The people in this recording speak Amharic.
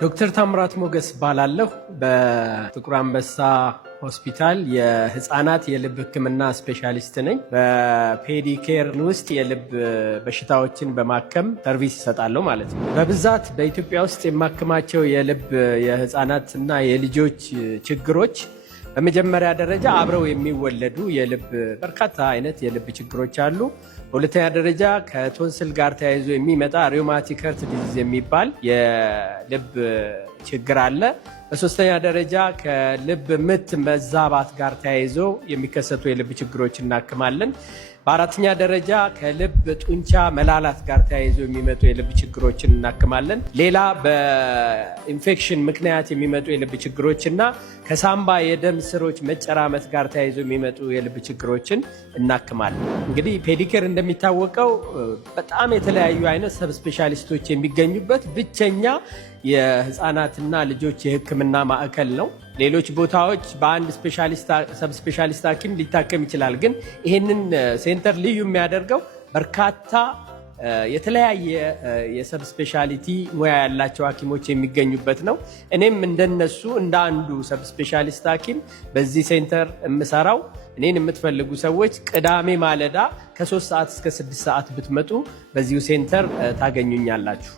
ዶክተር ታምራት ሞገስ ባላለሁ በጥቁር አንበሳ ሆስፒታል የህፃናት የልብ ህክምና ስፔሻሊስት ነኝ። በፔዲኬር ውስጥ የልብ በሽታዎችን በማከም ሰርቪስ ይሰጣለሁ ማለት ነው። በብዛት በኢትዮጵያ ውስጥ የማክማቸው የልብ የህፃናትና የልጆች ችግሮች በመጀመሪያ ደረጃ አብረው የሚወለዱ የልብ በርካታ አይነት የልብ ችግሮች አሉ። በሁለተኛ ደረጃ ከቶንስል ጋር ተያይዞ የሚመጣ ሪውማቲክ ሄርት ዲዚዝ የሚባል የልብ ችግር አለ። በሶስተኛ ደረጃ ከልብ ምት መዛባት ጋር ተያይዞ የሚከሰቱ የልብ ችግሮች እናክማለን። በአራተኛ ደረጃ ከልብ ጡንቻ መላላት ጋር ተያይዞ የሚመጡ የልብ ችግሮችን እናክማለን። ሌላ በኢንፌክሽን ምክንያት የሚመጡ የልብ ችግሮችና ከሳምባ የደም ስሮች መጨራመት ጋር ተያይዞ የሚመጡ የልብ ችግሮችን እናክማለን። እንግዲህ ፔዲኬር እንደሚታወቀው በጣም የተለያዩ አይነት ሰብ ስፔሻሊስቶች የሚገኙበት ብቸኛ የህፃናትና ልጆች የህክምና ማዕከል ነው። ሌሎች ቦታዎች በአንድ ሰብ ስፔሻሊስት ሐኪም ሊታከም ይችላል። ግን ይህንን ሴንተር ልዩ የሚያደርገው በርካታ የተለያየ የሰብ ስፔሻሊቲ ሙያ ያላቸው ሐኪሞች የሚገኙበት ነው። እኔም እንደነሱ እንደ አንዱ ሰብ ስፔሻሊስት ሐኪም በዚህ ሴንተር የምሰራው። እኔን የምትፈልጉ ሰዎች ቅዳሜ ማለዳ ከ3 ሰዓት እስከ 6 ሰዓት ብትመጡ በዚሁ ሴንተር ታገኙኛላችሁ።